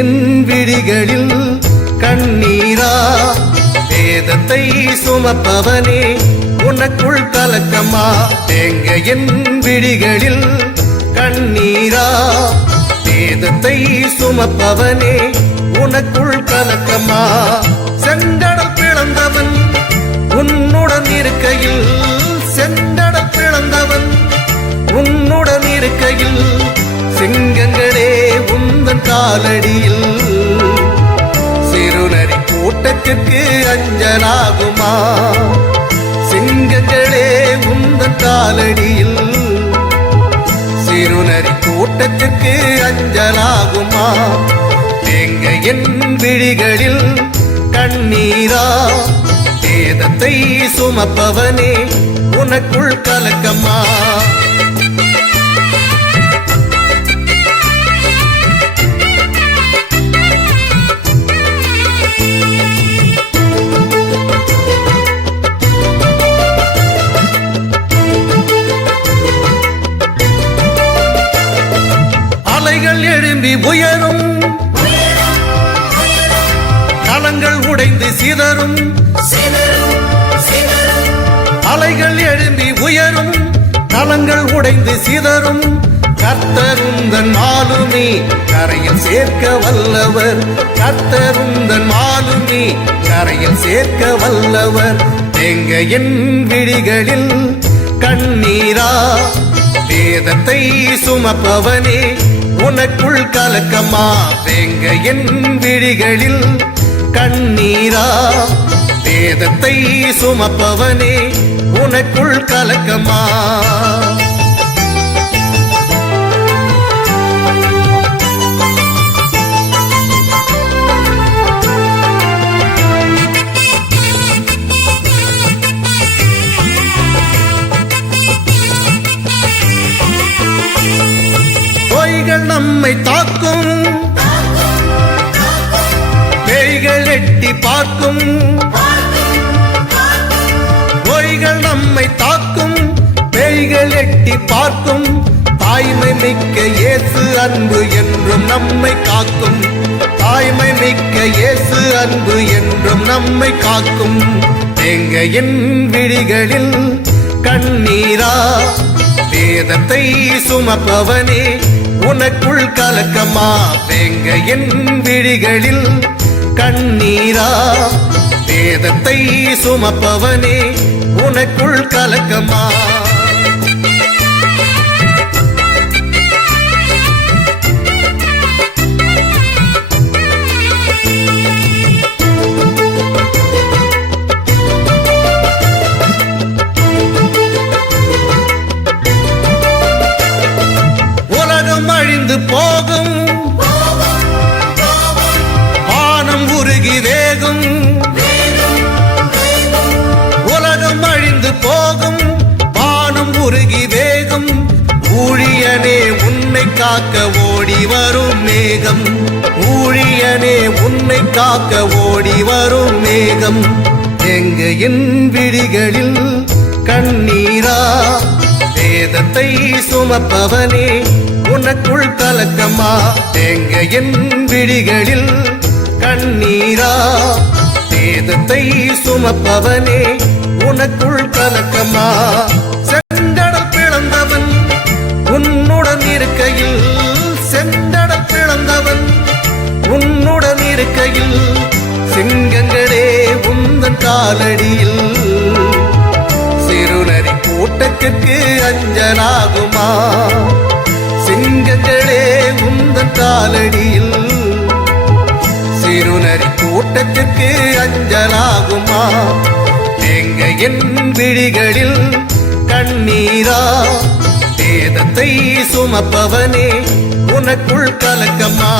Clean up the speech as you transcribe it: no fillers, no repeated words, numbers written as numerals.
என் விழிகளில் கண்ணீரா வேதத்தை சுமப்பவனே உனக்குள் கலக்கமா எங்க என் விழிகளில் கண்ணீரா வேதத்தை சுமப்பவனே உனக்குள் கலக்கமா செங்கடல் பிளந்தவன் உன்னுடன் இருக்கையில் செங்கடல் பிளந்தவன் உன்னுடன் இருக்கையில் சிங்கங்களே உந்தன் காலடியில் சிறுநரி கூட்டத்திற்கு அஞ்சலாகுமா சிங்கங்களே உந்தன் காலடியில் சிறுநரி கூட்டத்திற்கு அஞ்சலாகுமா எங்க என் விழிகளில் கண்ணீரா வேதத்தை சுமப்பவனே உனக்குள் கலக்கமா அலைகள் எழும்பி உயரும் களங்கள் உடைந்து சிதறும் அலைகள் எழும்பி உயரும் களங்கள் உடைந்து சிதறும் கர்த்தருந்தன் மாலுமி கரையில் சேர்க்க வல்லவர் கர்த்தருந்தன் மாலுமி கரையில் சேர்க்க வல்லவர் எங்க என் விழிகளில் கண்ணீரா வேதத்தை சுமப்பவனே உனக்குள் கலக்கமா எங்க என் விழிகளில் கண்ணீரா வேதத்தை சுமப்பவனே உனக்குள் கலக்கமா பொய்கள் நம்மை தாக்கும் பேய்கள் எட்டி பார்க்கும் பொய்கள் நம்மை தாக்கும் பேய்கள் எட்டி பார்க்கும் தாய்மை மிக்க இயேசு அன்பு என்றும் நம்மை காக்கும் தாய்மை மிக்க இயேசு அன்பு என்றும் நம்மை காக்கும் எங்க என் விழிகளில் கண்ணீரா வேதத்தை சுமப்பவனே உனக்குள் கலக்கமா எங்க என் விழிகளில் கண்ணீரா வேதத்தை சுமப்பவனே உனக்குள் கலக்கமா உலகம் அழிந்து போகும் வானம் உருகி வேகும் உலகம் அழிந்து போகும் வானம் உருகி வேகும் ஊழியனே உன்னை காக்க ஓடி வரும் மேகம் ஊழியனே உன்னை காக்க ஓடி வரும் மேகம் எங்க என் விழிகளில் கண்ணீரா வேதத்தை சுமப்பவனே உனக்குள் கலக்கமா எங்க என் விழிகளில் கண்ணீரா வேதத்தை சுமப்பவனே உனக்குள் கலக்கமா செங்கடல் பிளந்தவன் உன்னுடன் இருக்கையில் செங்கடல் பிளந்தவன் உன்னுடன் இருக்கையில் சிங்கங்களே உந்தன் காலடியில் சிறுநரி கூட்டத்திற்கு அஞ்சலாகுமா சிங்கங்களே உந்தன் காலடியில் சிறுநரி கூட்டத்திற்கு அஞ்சலாகுமா எங்க என் விழிகளில் கண்ணீரா வேதத்தை சுமப்பவனே உனக்குள் கலக்கமா